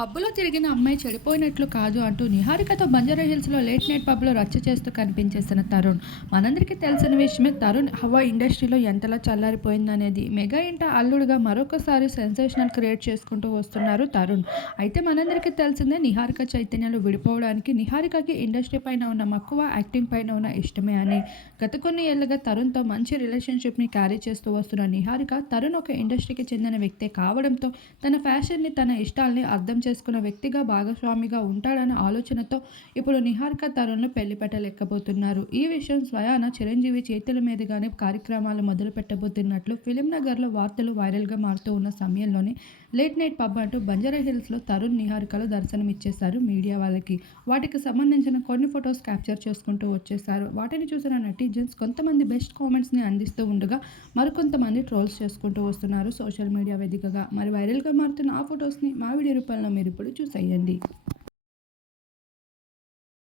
పబ్బులో తిరిగిన అమ్మాయి చెడిపోయినట్లు కాదు అంటూ నిహారికతో బంజారా హిల్స్లో లేట్ నైట్ పబ్లో రచ్చ చేస్తూ కనిపించేస్తున్న తరుణ్. మనందరికీ తెలిసిన విషయమే తరుణ్ హవా ఇండస్ట్రీలో ఎంతలా చల్లారిపోయిందనేది. మెగా ఇంట అల్లుడుగా మరొకసారి సెన్సేషనల్ క్రియేట్ చేసుకుంటూ వస్తున్నారు తరుణ్. అయితే మనందరికీ తెలిసిందే నిహారిక చైతన్యాలు విడిపోవడానికి నిహారికకి ఇండస్ట్రీ పైన ఉన్న మక్కువ యాక్టింగ్ పైన ఉన్న ఇష్టమే అని. గత కొన్ని ఏళ్ళుగా తరుణ్తో మంచి రిలేషన్షిప్ని క్యారీ చేస్తూ వస్తున్న నిహారిక తరుణ్ ఒక ఇండస్ట్రీకి చెందిన వ్యక్తే కావడంతో తన ఫ్యాషన్ని తన ఇష్టాలని అర్థం చేసుకున్న వ్యక్తిగా భాగస్వామిగా ఉంటాడన్న ఆలోచనతో ఇప్పుడు నిహారిక తరుణ్ను పెళ్ళి పెట్టలేకపోతున్నారు. ఈ విషయం స్వయాన చిరంజీవి చేతుల మీదుగానే కార్యక్రమాలు మొదలు పెట్టబోతున్నట్లు ఫిలిం నగర్లో వార్తలు వైరల్గా మారుతూ ఉన్న సమయంలోనే లేట్ నైట్ పబ్ అంటూ బంజారా హిల్స్లో తరుణ్ నిహారికలు దర్శనమిచ్చేశారు మీడియా వాళ్ళకి. వాటికి సంబంధించిన కొన్ని ఫొటోస్ క్యాప్చర్ చేసుకుంటూ వచ్చేసారు వాటిని చూసిన నెటిజన్స్ కొంతమంది బెస్ట్ కామెంట్స్ని అందిస్తూ ఉండగా మరికొంతమంది ట్రోల్స్ చేసుకుంటూ వస్తున్నారు సోషల్ మీడియా వేదికగా. మరి వైరల్గా మారుతున్న ఆ ఫొటోస్ని మా వీడియో రూపంలో మీరు ఇప్పుడు చూసేయండి.